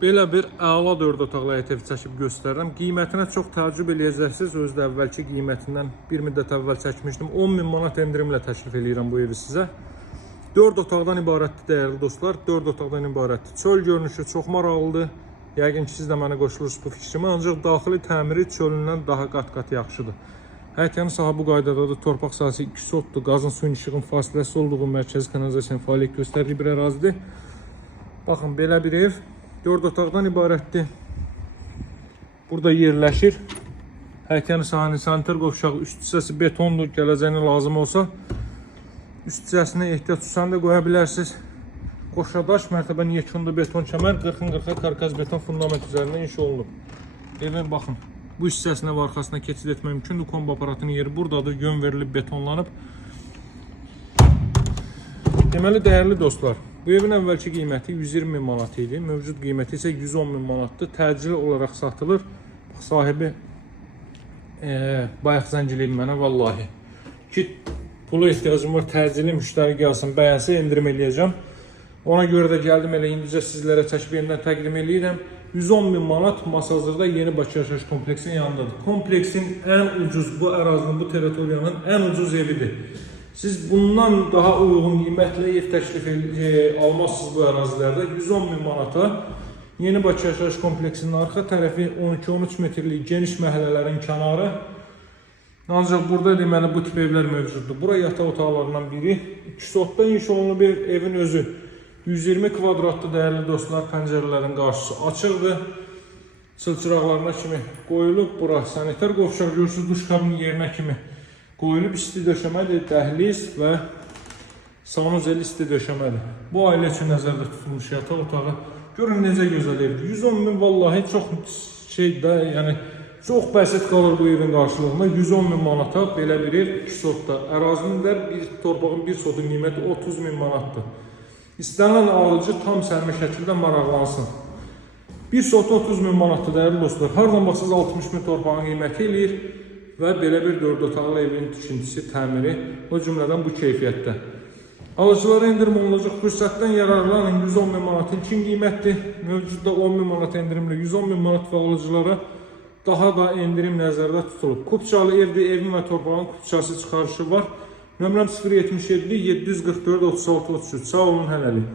Belə bir əla 4 otaqlı həyət evi çəkib göstərirəm. Qiymətinə çox təəccüb eləyəcəksiniz. Özdə əvvəlki qiymətindən bir müddət əvvəl çəkmişdim. 10.000 manat endirimlə təklif eləyirəm bu evi sizə. 4 otaqdan ibarətdir dəyərli dostlar. 4 otaqdan ibarətdir. Çöl görünüşü çox maraqlıdır. Yəqin ki siz də mənə qoşulursunuz bu fikrimə. Ancaq daxili təmiri çölündən daha qat-qat yaxşıdır. Həyətyanı sahə bu qaydadadır. Torpaq sahəsi 2 sotdur. Qazın, suyun, işığın fasiləsi olduğu mərkəzi kanalizasiyanın fəaliyyət göstərdiyi bir ərazidir. Baxın, belə bir ev 4 otaqdan ibarətdir. Burada yerləşir. Həyətyanı sahənin sanitar qovşağı üst hissəsi betondur. Gələcəyinə lazım olsa üst hissəsinə ehtiyac tutsan da qoya bilərsiniz. Qoşadaş mərtəbənin yekunda beton kəmər 40-40 karkaz beton fundament üzərində inşa olunub. Evin baxın, bu hissəsinə və arxasına keçid etmək mümkündür. Kombi aparatının yeri buradadır. Yön verilib, betonlanıb. Deməli, dəyərli dostlar, bu evin əvvəlki qiyməti 120.000 manat idi. Mövcud qiyməti isə 110.000 manatdır. Təcili olaraq satılır. Sahibi bayaq zəng eləyib mənə, vallahi ki, pula ehtiyacım var, təcili müştəri gəlsin, bəyənsə endirim eləyəcəm. Ona görə də gəldim, elə indicə sizlərə çəkib yenidən təqdim eləyirəm. 110.000 manat Masazırda Yeni Bakı yaşayış kompleksinin yanındadır. Kompleksin ən ucuz, bu ərazinin, bu teritoriyanın ən ucuz evidir. Siz bundan daha uyğun qiymətlə ev təklif almazsınız bu ərazilərdə. 110.000 manata Yeni Bakı yaşayış kompleksinin arxa tərəfi 12-13 metrlik geniş məhəllələrin kənarı. Ancaq burada deməli bu tip evlər mövcuddur. Bura yataq otaqlarından biri. 2 sotda inşa olunmuş bir evin özü. 120 kvadratlı dəyərli dostlar, pəncərələrin qarşısı açıqdır. Çılçıraqlarına kimi qoyulub. Bura sanitar qovşaq görürsünüz, duş kabinin yerinə kimi qoyulub. İsti döşəmədir, dəhliz və sanuzeli isti döşəmədir. Bu ailə üçün nəzərdə tutulmuş yataq otağı. Görün necə gözəl evdir. 110.000 vallahi çox yəni çox bəsit qalır bu evin qarşılığında. 110.000 manata belə bir ev 2 sotda. Ərazinin də torpağın bir sotun qiyməti 30.000 manatdır. İstənilən alıcı tam sərmi şəkildə maraqlansın. Bir sot 30.000 manatdır dəyərli dostlar. Hardan baxsınız 60.000 torpağın qiyməti eləyir və belə bir 4 otaqlı evin tikintisi, təmiri, o cümlədən bu keyfiyyətdə. Alıcılara endirim olunacaq. Fürsətdən yararlanın. 110.000 manat ilkin qiymətdir. Mövcudda 10.000 manat endirimlə 110.000 manat və alıcılara daha da endirim nəzərdə tutulub. Kupçalı evdir, evin və torpağın kupçası çıxarışı var. Nömrəm 077 744 36 33. Sağ olun, hələlik.